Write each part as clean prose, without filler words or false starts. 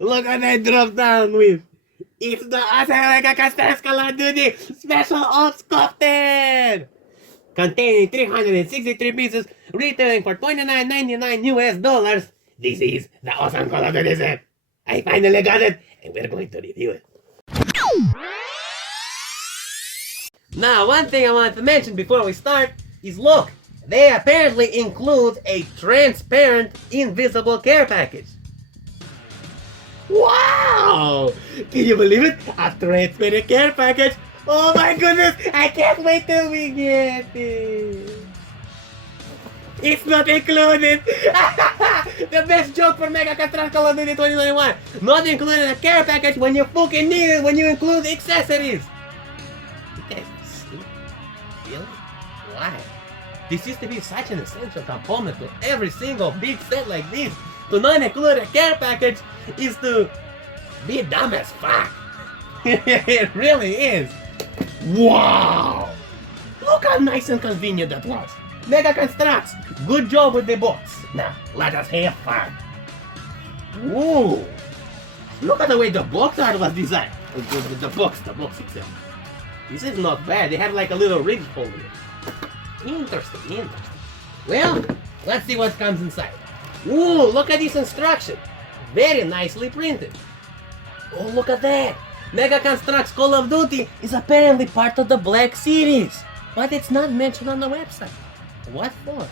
Look at that drop down with. It's the Construx Call of Duty Special Ops Copter! Containing 363 pieces, retailing for $29.99 US. This is the awesome Call of Duty set. I finally got it, and we're going to review it. Now, one thing I want to mention before we start is look, they apparently include a transparent, invisible care package. Wow! Can you believe it? A transparent care package? Oh my goodness! I can't wait till we get it! It's not included! The best joke for Mega Construx Call of Duty 2021! Not included a care package when you fucking need it when you include accessories! Really? Why? This used to be such an essential component to every single big set like this. To not include a care package is to be dumb as fuck. It really is. Wow! Look how nice and convenient that was. Mega Construx, good job with the box. Now, let us have fun. Whoa! Look at the way the box art was designed. The box itself. This is not bad. They have like a little ridge hole here. Interesting. Well, let's see what comes inside. Ooh, look at this instruction. Very nicely printed. Oh, look at that. Mega Construx Call of Duty is apparently part of the Black Series, but it's not mentioned on the website. What for?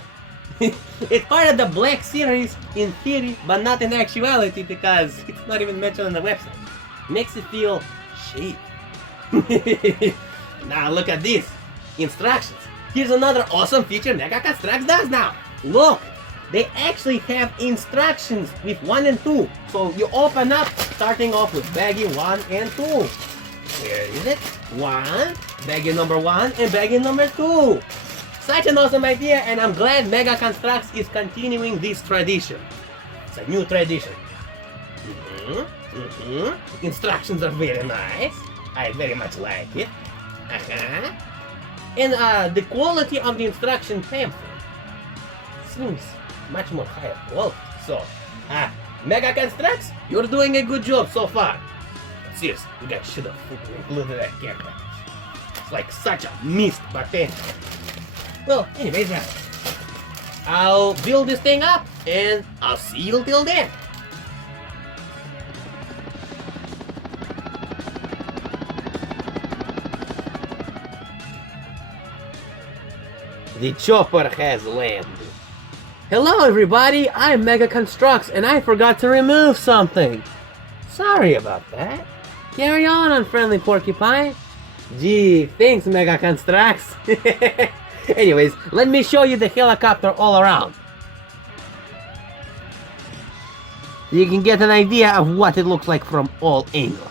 It's part of the Black Series in theory, but not in actuality because it's not even mentioned on the website. Makes it feel cheap. Now look at this. Instructions. Here's another awesome feature Mega Construx does now. Look, they actually have instructions with 1 and 2. So you open up, starting off with baggie 1 and 2. Where is it? 1, baggie number 1, and baggie number 2. Such an awesome idea, and I'm glad Mega Construx is continuing this tradition. It's a new tradition. Instructions are very nice. I very much like it. And the quality of the instruction pamphlet seems much more higher quality. So, Mega Construx, you're doing a good job so far. But seriously, you guys should have included that care package. It's like such a missed potential. Well, anyways, I'll build this thing up, and I'll see you till then. The chopper has landed. Hello everybody, I'm Mega Construx and I forgot to remove something. Sorry about that. Carry on, unfriendly porcupine. Gee, thanks Mega Construx. Anyways, let me show you the helicopter all around. You can get an idea of what it looks like from all angles.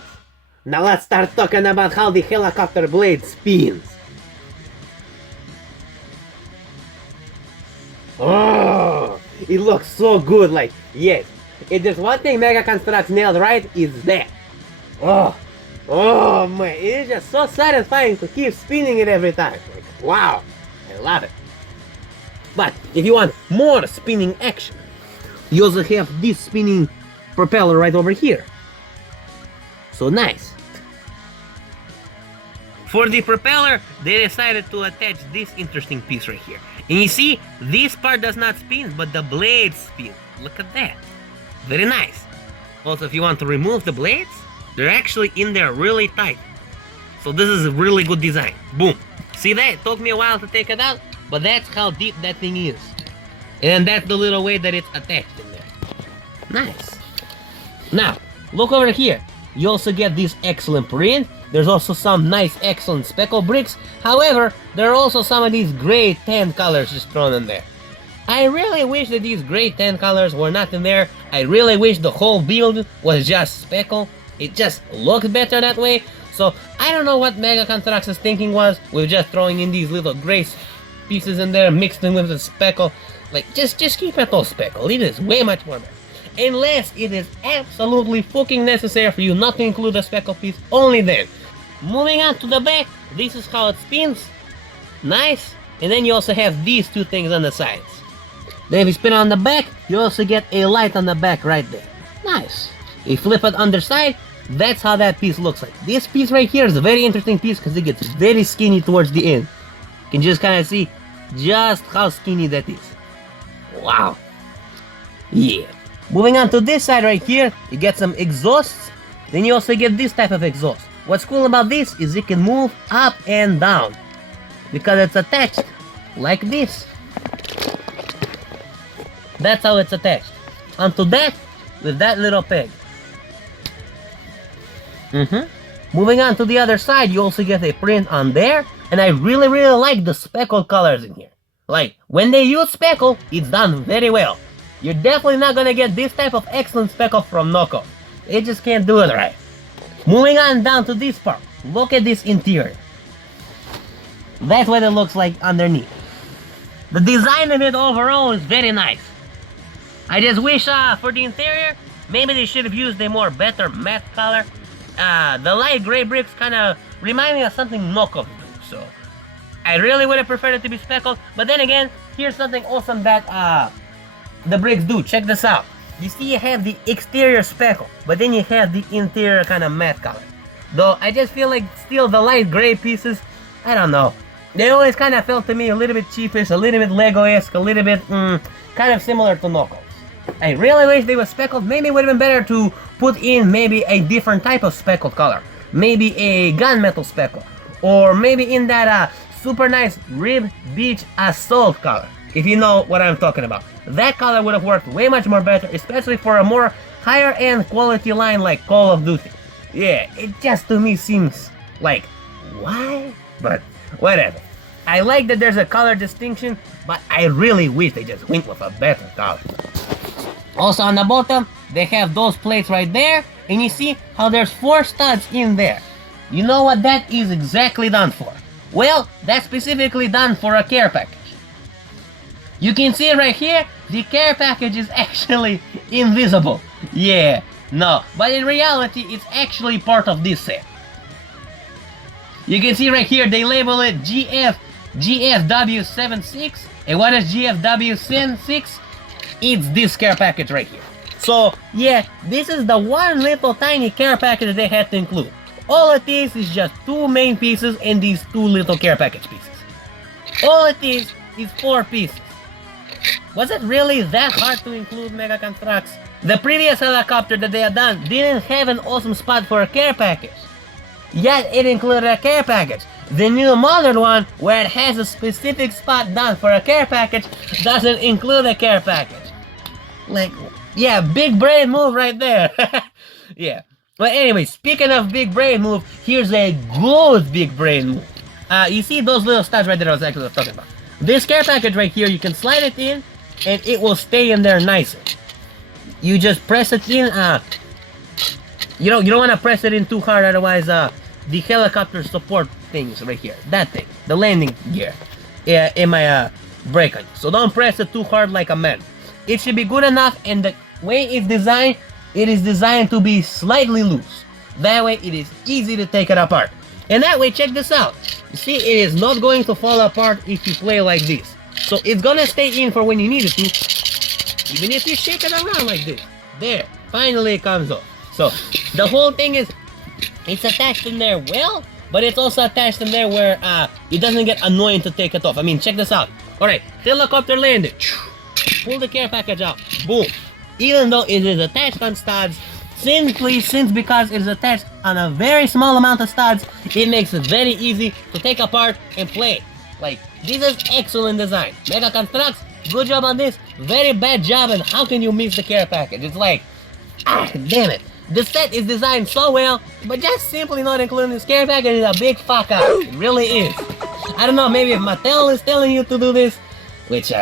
Now let's start talking about how the helicopter blade spins. Oh, it looks so good, like, yes. If there's one thing Mega Construx nailed right, is that. Oh man, it is just so satisfying to keep spinning it every time. Like, wow, I love it. But if you want more spinning action, you also have this spinning propeller right over here. So nice. For the propeller, they decided to attach this interesting piece right here. And you see, this part does not spin, but the blades spin. Look at that. Very nice. Also, if you want to remove the blades, they're actually in there really tight. So this is a really good design. Boom. See that? It took me a while to take it out, but that's how deep that thing is. And that's the little way that it's attached in there. Nice. Now, look over here. You also get this excellent print. There's also some nice, excellent speckle bricks. However, there are also some of these gray tan colors just thrown in there. I really wish that these gray tan colors were not in there. I really wish the whole build was just speckle. It just looks better that way. So, I don't know what Mega Construx's thinking was with just throwing in these little gray pieces in there, mixed in with the speckle. Like, just keep it all speckle. It is way much more better. Unless it is absolutely fucking necessary for you not to include a speckle piece, only then. Moving on to the back, this is how it spins. Nice. And then you also have these two things on the sides. Then if you spin it on the back, you also get a light on the back right there. Nice. You flip it underside, that's how that piece looks like. This piece right here is a very interesting piece because it gets very skinny towards the end. You can just kind of see just how skinny that is. Wow. Yeah. Moving on to this side right here, you get some exhausts. Then you also get this type of exhaust. What's cool about this is it can move up and down because it's attached like this. That's how it's attached. Onto that with that little peg. Moving on to the other side, you also get a print on there. And I really like the speckled colors in here. Like, when they use speckle, it's done very well. You're definitely not gonna get this type of excellent speckle from knockoff. They just can't do it right. Moving on down to this part. Look at this interior. That's what it looks like underneath. The design of it overall is very nice. I just wish for the interior, maybe they should have used a more better matte color. The light gray bricks kind of remind me of something knockoff do, so I really would have preferred it to be speckled. But then again, here's something awesome that the bricks do. Check this out. You see you have the exterior speckle, but then you have the interior kind of matte color. Though I just feel like still the light gray pieces, I don't know. They always kind of felt to me a little bit cheapish, a little bit Lego-esque, a little bit kind of similar to knockoffs. I really wish they were speckled. Maybe it would have been better to put in maybe a different type of speckled color. Maybe a gunmetal speckle. Or maybe in that super nice Rib Beach Assault color. If you know what I'm talking about. That color would have worked way much more better, especially for a more higher end quality line like Call of Duty. Yeah, it just to me seems like, why? But whatever. I like that there's a color distinction, but I really wish they just went with a better color. Also on the bottom, they have those plates right there, and you see how there's 4 studs in there. You know what that is exactly done for? Well, that's specifically done for a care package. You can see right here, the care package is actually invisible. Yeah, no, but in reality, it's actually part of this set. You can see right here, they label it GFW76, and what is GFW76? It's this care package right here. So yeah, this is the one little tiny care package they had to include. All it is just 2 main pieces and these 2 little care package pieces. All it is 4 pieces. Was it really that hard to include Mega Construx? The previous helicopter that they had done didn't have an awesome spot for a care package. Yet it included a care package. The new modern one, where it has a specific spot done for a care package, doesn't include a care package. Like, yeah, big brain move right there. Yeah. But anyway, speaking of big brain move, here's a good big brain move. You see those little studs right there I was actually talking about. This care package right here, you can slide it in, and it will stay in there nicer. You just press it in. You don't want to press it in too hard, otherwise the helicopter support things right here, that thing, the landing gear, it might break on you. So don't press it too hard like a man. It should be good enough, and the way it's designed, it is designed to be slightly loose. That way it is easy to take it apart. And that way, check this out. You see, it is not going to fall apart if you play like this. So it's gonna stay in for when you need it to, even if you shake it around like this. There, finally it comes off. So the whole thing is, it's attached in there well, but it's also attached in there where it doesn't get annoying to take it off. I mean, check this out. Alright, helicopter landed. Pull the care package out. Boom. Even though it is attached on studs, because it is attached on a very small amount of studs, it makes it very easy to take apart and play. Like, this is excellent design. Mega Construx, good job on this. Very bad job, and how can you miss the care package? It's like, damn it. The set is designed so well, but just simply not including this care package is a big fuck up. It really is. I don't know, maybe if Mattel is telling you to do this, which,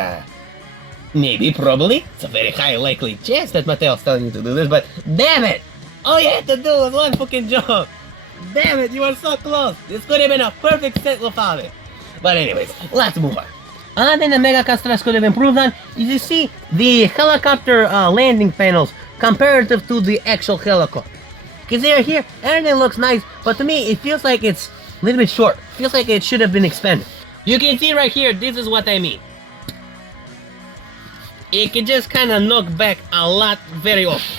maybe, probably. It's a very high likely chance that Mattel's telling you to do this, but damn it! All you had to do was one fucking job. Damn it, you were so close. This could have been a perfect set without it. But anyways, let's move on. Another thing that Mega Construx could have improved on is, you see, the helicopter landing panels comparative to the actual helicopter. Because they're here, everything looks nice, but to me, it feels like it's a little bit short. It feels like it should have been expanded. You can see right here, this is what I mean. it can just kind of knock back a lot very often.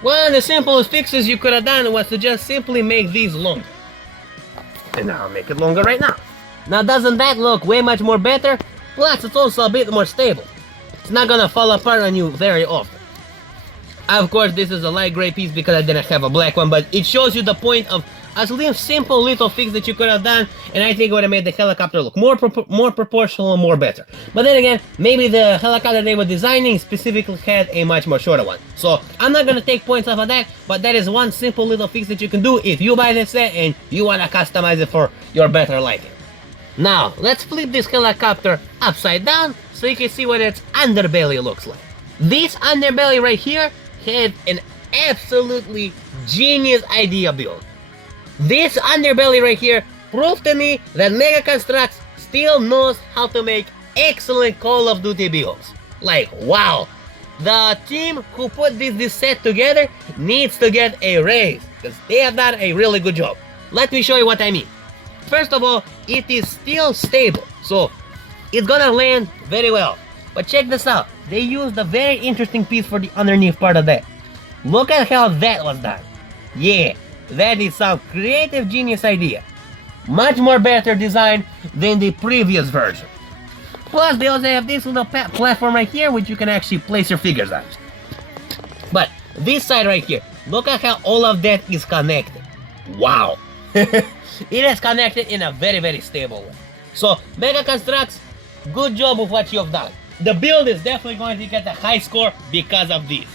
One of the simplest fixes you could have done was to just simply make these longer. And I'll make it longer right now. Now doesn't that look way much more better? Plus it's also a bit more stable. It's not gonna fall apart on you very often. Of course this is a light gray piece because I didn't have a black one, but it shows you the point of a simple little fix that you could have done, and I think it would have made the helicopter look more proportional and more better. But then again, maybe the helicopter they were designing specifically had a much more shorter one. So I'm not gonna take points off of that, but that is one simple little fix that you can do if you buy this set and you wanna customize it for your better liking. Now, let's flip this helicopter upside down so you can see what its underbelly looks like. This underbelly right here had an absolutely genius idea build. This underbelly right here proved to me that Mega Construx still knows how to make excellent Call of Duty builds. Like, wow. The team who put this set together needs to get a raise, because they have done a really good job. Let me show you what I mean. First of all, it is still stable, so it's gonna land very well. But check this out. They used a very interesting piece for the underneath part of that. Look at how that was done. Yeah. That is some creative genius idea. Much more better design than the previous version. Plus they also have this little platform right here which you can actually place your figures on. But this side right here, look at how all of that is connected. Wow. It is connected in a very stable way. So Mega Construx, good job with what you have done. The build is definitely going to get a high score because of this.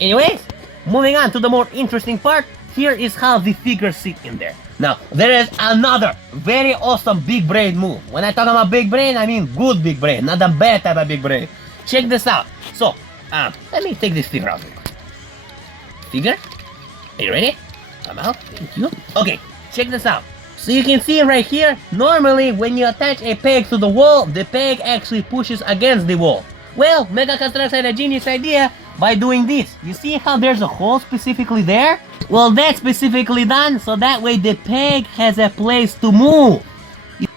Anyways, moving on to the more interesting part. Here is how the figures sit in there. Now, there is another very awesome big brain move. When I talk about big brain, I mean good big brain, not the bad type of big brain. Check this out. So, let me take this figure out. Figure? Are you ready? Come out. Thank you. Okay, check this out. So you can see right here, normally when you attach a peg to the wall, the peg actually pushes against the wall. Well, Mega Construx had a genius idea by doing this. You see how there's a hole specifically there? Well, that's specifically done so that way the peg has a place to move.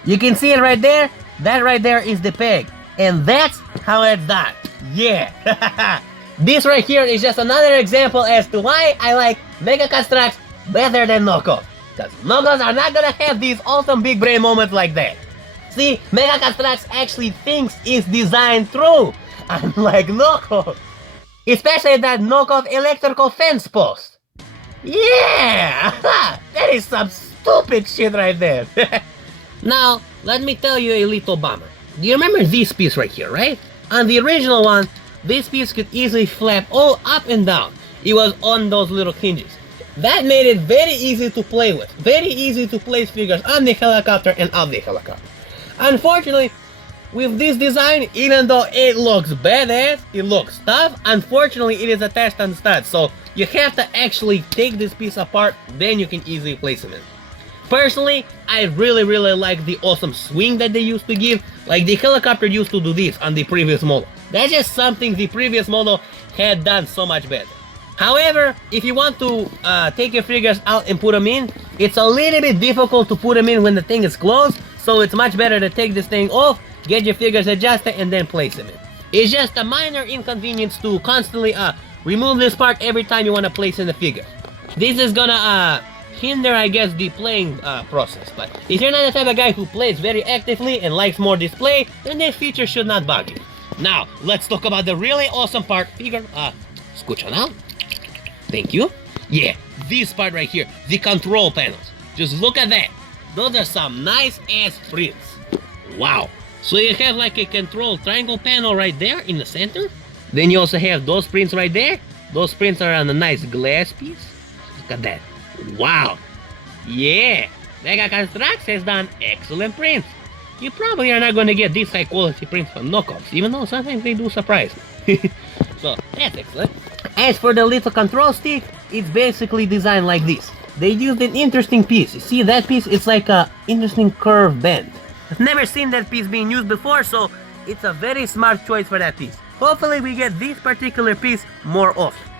You can see it right there. That right there is the peg. And that's how it's done. Yeah. This right here is just another example as to why I like Mega Construx better than knockoff. Because knockoffs are not gonna have these awesome big brain moments like that. See, Mega Construx actually thinks it's designed through, unlike knockoff. Especially that knockoff electrical fence post. Yeah! That is some stupid shit right there. Now, let me tell you a little bummer. Do you remember this piece right here, right? On the original one, this piece could easily flap all up and down. It was on those little hinges. That made it very easy to play with. Very easy to place figures on the helicopter and off the helicopter. Unfortunately, with this design, even though it looks badass, it looks tough, unfortunately it is attached on studs, so you have to actually take this piece apart, then you can easily place it in. Personally, I really like the awesome swing that they used to give. Like the helicopter used to do this on the previous model. That's just something the previous model had done so much better. However, if you want to take your figures out and put them in, it's a little bit difficult to put them in when the thing is closed, so it's much better to take this thing off, get your figures adjusted, and then place them in. It's just a minor inconvenience to constantly remove this part every time you want to place in the figure. This is gonna hinder, I guess, the playing process, but if you're not the type of guy who plays very actively and likes more display, then this feature should not bug you. Now, let's talk about the really awesome part. Figure, scooch on out. Thank you. Yeah, this part right here, the control panels. Just look at that. Those are some nice ass prints. Wow. So you have like a control triangle panel right there in the center. Then you also have those prints right there. Those prints are on a nice glass piece. Look at that. Wow. Yeah. Mega Construx has done excellent prints. You probably are not going to get these high quality prints from knockoffs, even though sometimes they do surprise me. So that's excellent. As for the little control stick, it's basically designed like this. They used an interesting piece. You see that piece? It's like a interesting curved bend. I've never seen that piece being used before, so it's a very smart choice for that piece. Hopefully we get this particular piece more often.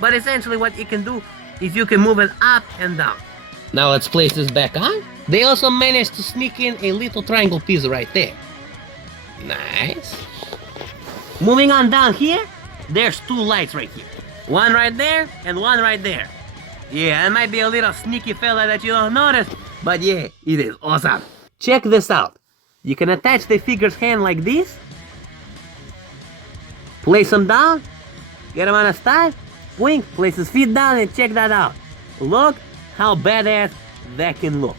But essentially what you can do is you can move it up and down. Now let's place this back on. They also managed to sneak in a little triangle piece right there. Nice. Moving on down here, there's two lights right here. One right there and one right there. Yeah, it might be a little sneaky fella that you don't notice, but yeah, it is awesome. Check this out. You can attach the figure's hand like this. Place him down. Get him on a side. Wink, place his feet down and check that out. Look how badass that can look.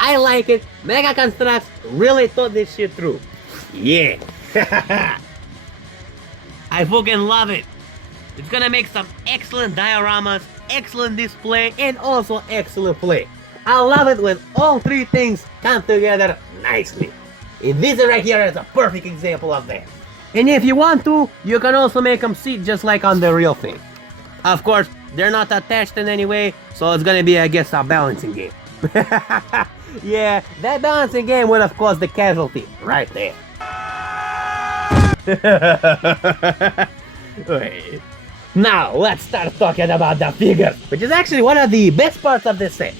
I like it. Mega Construx really thought this shit through. Yeah. I fucking love it. It's gonna make some excellent dioramas, excellent display, and also excellent play. I love it when all three things come together nicely. And this right here is a perfect example of that. And if you want to, you can also make them sit just like on the real thing. Of course, they're not attached in any way, so it's gonna be, I guess, a balancing game. Yeah, that balancing game would have caused the casualty right there. Wait. Now, let's start talking about the figures, which is actually one of the best parts of this set.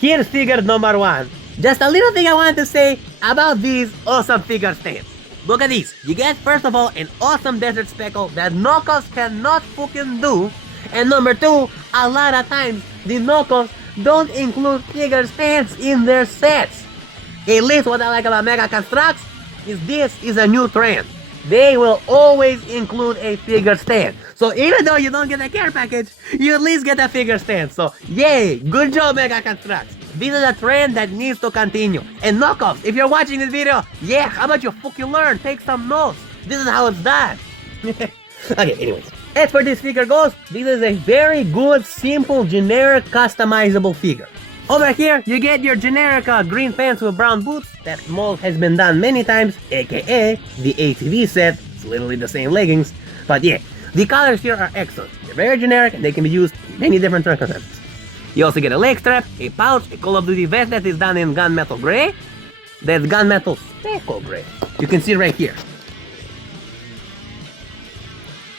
Here's figure number one. Just a little thing I wanted to say about these awesome figure stands. Look at these. You get, first of all, an awesome desert speckle that knockoffs cannot fucking do. And number two, a lot of times, the knockoffs don't include figure stands in their sets. At least what I like about Mega Construx is this is a new trend. They will always include a figure stand. So even though you don't get a care package, you at least get a figure stand. So yay, good job Mega Construx. This is a trend that needs to continue. And knockoffs, if you're watching this video, yeah, how about you fucking learn, take some notes. This is how it's done. Okay, anyways. As for this figure goes, this is a very good, simple, generic, customizable figure. Over here, you get your generic green pants with brown boots. That mold has been done many times, aka the ATV set. It's literally the same leggings. But yeah, the colors here are excellent. They're very generic and they can be used in many different circumstances. You also get a leg strap, a pouch, a Call of Duty vest that is done in gunmetal gray. That's gunmetal Speckle gray. You can see right here.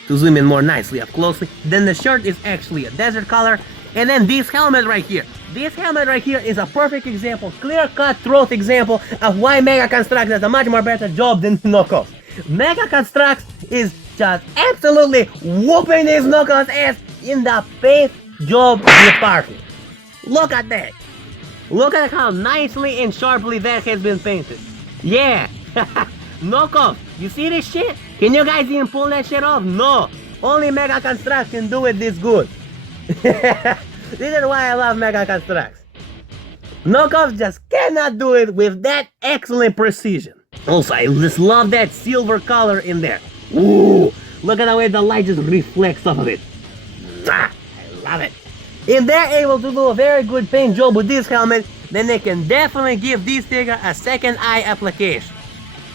To zoom in more nicely up closely, then the shirt is actually a desert color. And then this helmet right here. This helmet right here is a perfect example, clear-cut throat example of why Mega Construx does a much more better job than knockoffs. Mega Construx is just absolutely whooping these knockoffs ass in the paint job department. Look at that. Look at how nicely and sharply that has been painted. Yeah. Knockoff. You see this shit? Can you guys even pull that shit off? No. Only Mega Construx can do it this good. This is why I love Mega Construx. Knockoffs just cannot do it with that excellent precision. Also, I just love that silver color in there. Ooh, look at the way the light just reflects off of it. I love it. If they're able to do a very good paint job with this helmet, then they can definitely give this figure a second eye application.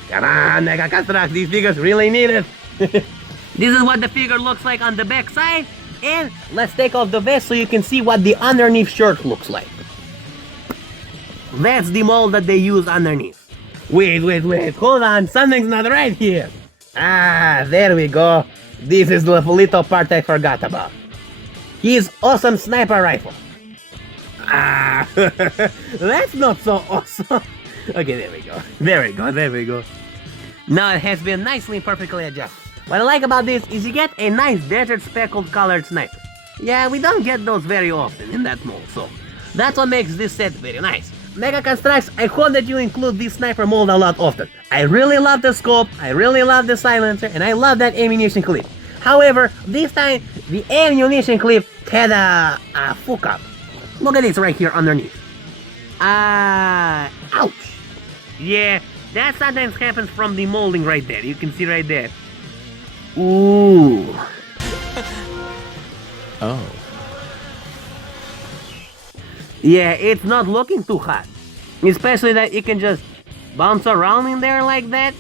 Come on, Mega Construx, these figures really need it. This is what the figure looks like on the back side. And let's take off the vest so you can see what the underneath shirt looks like. That's the mold that they use underneath. Wait, hold on, something's not right here. Ah, there we go. This is the little part I forgot about. His awesome sniper rifle. Ah, that's not so awesome. Okay, there we go. Now it has been nicely and perfectly adjusted. What I like about this is you get a nice desert speckled colored sniper. Yeah, we don't get those very often in that mold, so that's what makes this set very nice. Mega Construx, I hope that you include this sniper mold a lot often. I really love the scope, I really love the silencer, and I love that ammunition clip. However, this time, the ammunition clip had a Fook up. Look at this right here underneath. Ouch. Yeah, that sometimes happens from the molding right there. You can see right there. Ooh. Oh. Yeah, it's not looking too hot. Especially that it can just bounce around in there like that.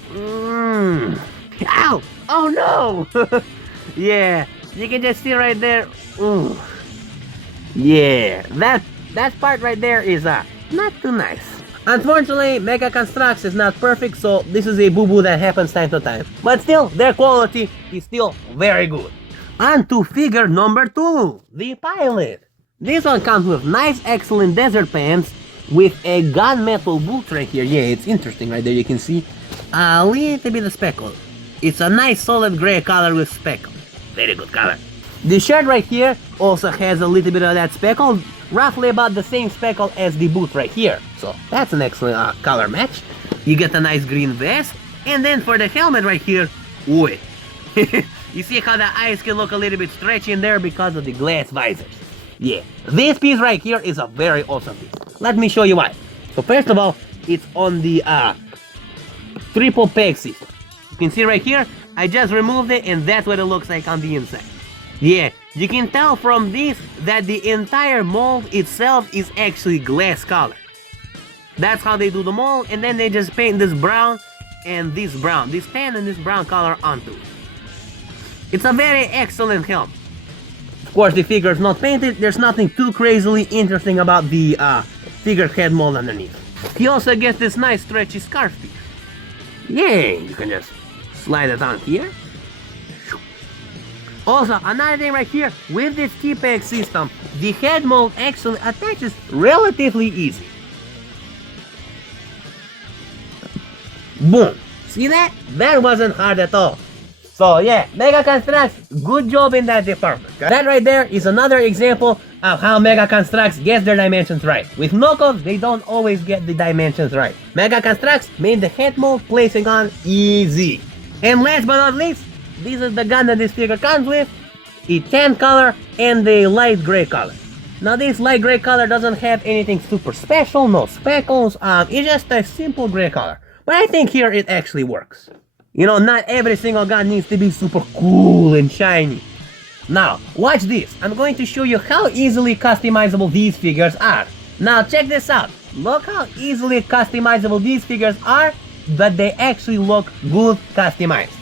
Ow! Oh no! Yeah, you can just see right there. Ooh. Yeah, that part right there is not too nice. Unfortunately, Mega Construx is not perfect, so this is a boo-boo that happens time to time. But still, their quality is still very good. On to figure number 2, the pilot. This one comes with nice, excellent desert pants with a gunmetal boot right here. Yeah, it's interesting right there. You can see a little bit of speckle. It's a nice solid gray color with speckle. Very good color. The shirt right here also has a little bit of that speckle, roughly about the same speckle as the boot right here. So that's an excellent color match. You get a nice green vest, and then for the helmet right here, ooh. You see how the eyes can look a little bit stretchy in there because of the glass visors. Yeah, this piece right here is a very awesome piece. Let me show you why. So first of all, it's on the triple peg system. You can see right here, I just removed it and that's what it looks like on the inside. Yeah, you can tell from this that the entire mold itself is actually glass color. That's how they do the mold, and then they just paint this brown and this brown, this tan and this brown color onto it. It's a very excellent helmet. Of course, the figure is not painted. There's nothing too crazily interesting about the figure head mold underneath. He also gets this nice stretchy scarf piece. Yeah, you can just slide it on here. Also, another thing right here, with this T-peg system, the head mold actually attaches relatively easy. Boom! See that? That wasn't hard at all. So yeah, Mega Construx, good job in that department. That right there is another example of how Mega Construx gets their dimensions right. With knockoffs, they don't always get the dimensions right. Mega Construx made the head mold placing on easy. And last but not least, this is the gun that this figure comes with, a tan color and the light gray color. Now this light gray color doesn't have anything super special, no speckles, it's just a simple gray color. But I think here it actually works. You know, not every single gun needs to be super cool and shiny. Now, watch this. I'm going to show you how easily customizable these figures are. Now, check this out. Look how easily customizable these figures are, but they actually look good customized.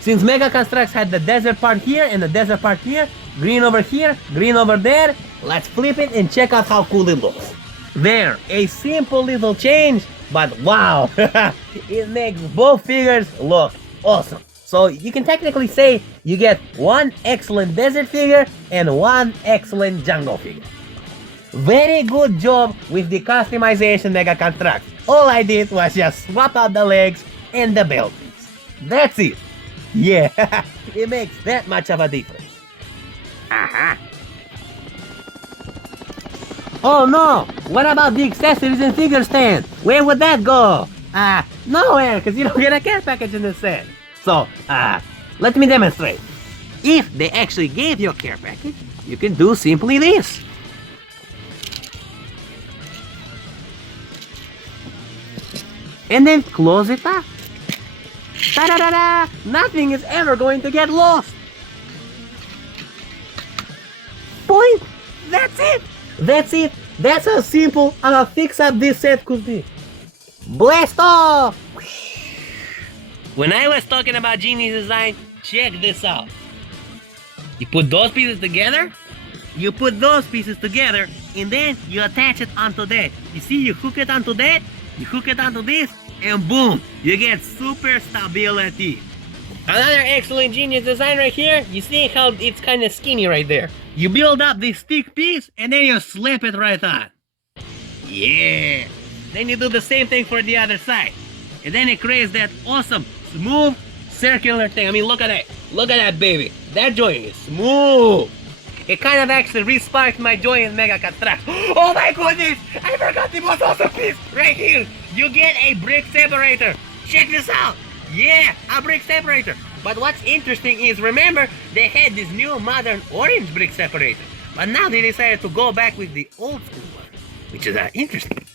Since Mega Construx had the desert part here and the desert part here, green over here, green over there, let's flip it and check out how cool it looks. There, a simple little change, but wow, it makes both figures look awesome. So you can technically say you get one excellent desert figure and one excellent jungle figure. Very good job with the customization, Mega Construx. All I did was just swap out the legs and the belt piece. That's it. Yeah, it makes that much of a difference. Oh no! What about the accessories and figure stand? Where would that go? Nowhere, because you don't get a care package in this set. So, let me demonstrate. If they actually gave you a care package, you can do simply this. And then close it up. Ta-da-da-da! Nothing is ever going to get lost. Point! That's it! That's it! That's how simple a fix-up this set could be. Blast off! When I was talking about Genie's design, check this out. You put those pieces together, and then you attach it onto that. You see, you hook it onto that, you hook it onto this, and boom, you get super stability. Another excellent Genius design right here. You see how it's kind of skinny right there. You build up this thick piece and then you slap it right on. Yeah. Then you do the same thing for the other side. And then it creates that awesome, smooth, circular thing. I mean, look at that. Look at that, baby. That joint is smooth. It kind of actually re-sparked my joy in Mega Construx. Oh my goodness! I forgot the most awesome piece right here. You get a brick separator. Check this out. Yeah, a brick separator. But what's interesting is, remember, they had this new modern orange brick separator. But now they decided to go back with the old school one, which is interesting.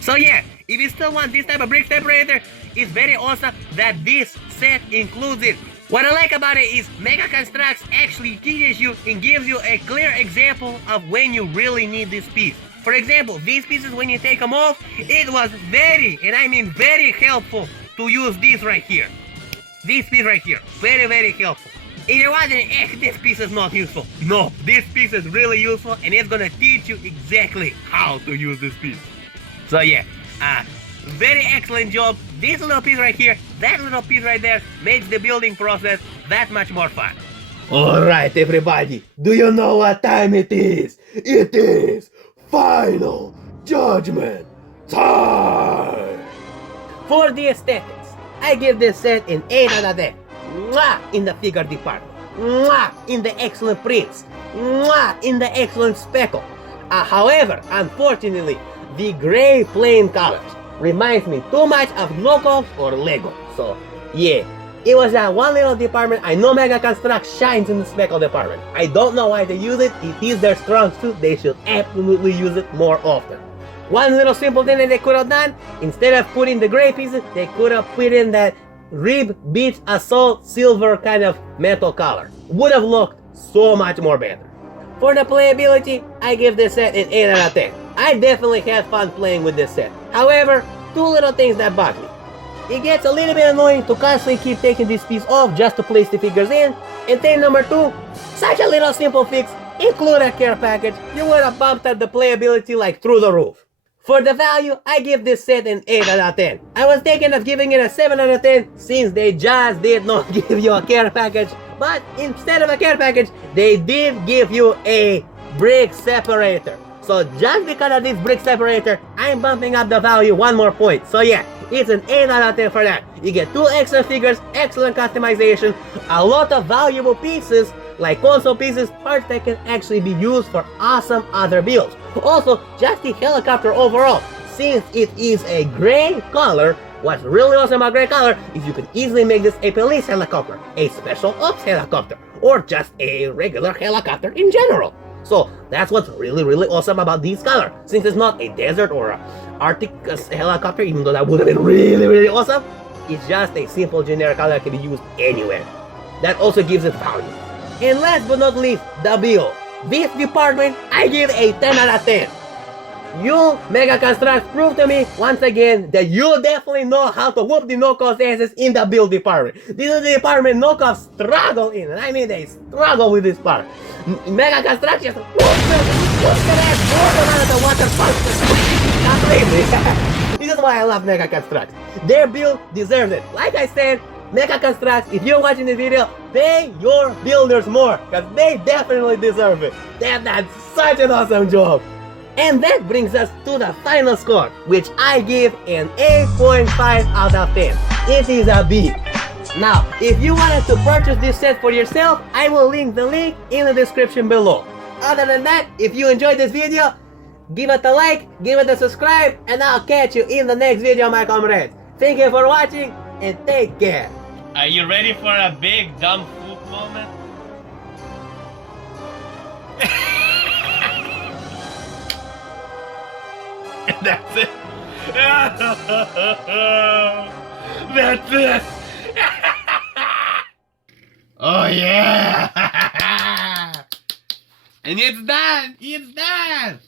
So yeah, if you still want this type of brick separator, it's very awesome that this set includes it. What I like about it is Mega Construx actually teaches you and gives you a clear example of when you really need this piece. For example, these pieces, when you take them off, it was very, and I mean very helpful to use this right here. This piece right here, very, very helpful. If you're wondering, this piece is not useful. No, this piece is really useful and it's gonna teach you exactly how to use this piece. So yeah, very excellent job. This little piece right here, that little piece right there makes the building process that much more fun. Alright everybody, do you know what time it is? It is Final Judgment time! For the aesthetics, I give this set an 8 out of 10. Mwah! In the figure department. Mwah! In the excellent prints. Mwah! In the excellent speckle. However, unfortunately, the gray plain colors reminds me too much of knockoffs or Lego. So, yeah. It was that one little department. I know Mega Construx shines in the speckle department. I don't know why they use it. It is their strong suit. They should absolutely use it more often. One little simple thing that they could have done, instead of putting the gray pieces, they could have put in that Rib Beach Assault silver kind of metal color. Would have looked so much more better. For the playability, I give this set an 8 out of 10. I definitely had fun playing with this set. However, two little things that bug me. It gets a little bit annoying to constantly keep taking this piece off just to place the figures in. And thing number two, such a little simple fix, include a care package, you would have bumped up the playability like through the roof. For the value, I give this set an 8 out of 10. I was thinking of giving it a 7 out of 10 since they just did not give you a care package. But instead of a care package, they did give you a brick separator. So just because of this brick separator, I'm bumping up the value one more point. So yeah, it's an 8 out of 10 for that. You get 2 extra figures, excellent customization, a lot of valuable pieces, like console pieces, parts that can actually be used for awesome other builds. Also, just the helicopter overall, since it is a gray color, what's really awesome about gray color is you can easily make this a police helicopter, a special ops helicopter, or just a regular helicopter in general. So that's what's really awesome about this color. Since it's not a desert or a Arctic helicopter, even though that would have been really awesome, it's just a simple generic color that can be used anywhere. That also gives it value. And last but not least, the build. This department, I give a 10 out of 10. You, Mega Construx, prove to me once again that you definitely know how to whoop the knockoff asses in the build department. This is the department knockoffs struggle in, and I mean they struggle with this part. Mega Construx just whoops their ass more than the water punch. Completely. This is why I love Mega Construx. Their build deserves it. Like I said, Mega Construx, if you're watching this video, pay your builders more, because they definitely deserve it. They have done such an awesome job. And that brings us to the final score, which I give an 8.5 out of 10. It is a B. Now, if you wanted to purchase this set for yourself, I will link the link in the description below. Other than that, if you enjoyed this video, give it a like, give it a subscribe, and I'll catch you in the next video, my comrades. Thank you for watching, and take care. Are you ready for a big dumb Fook moment? That's it. That's it. Oh yeah. And it's done. It's done.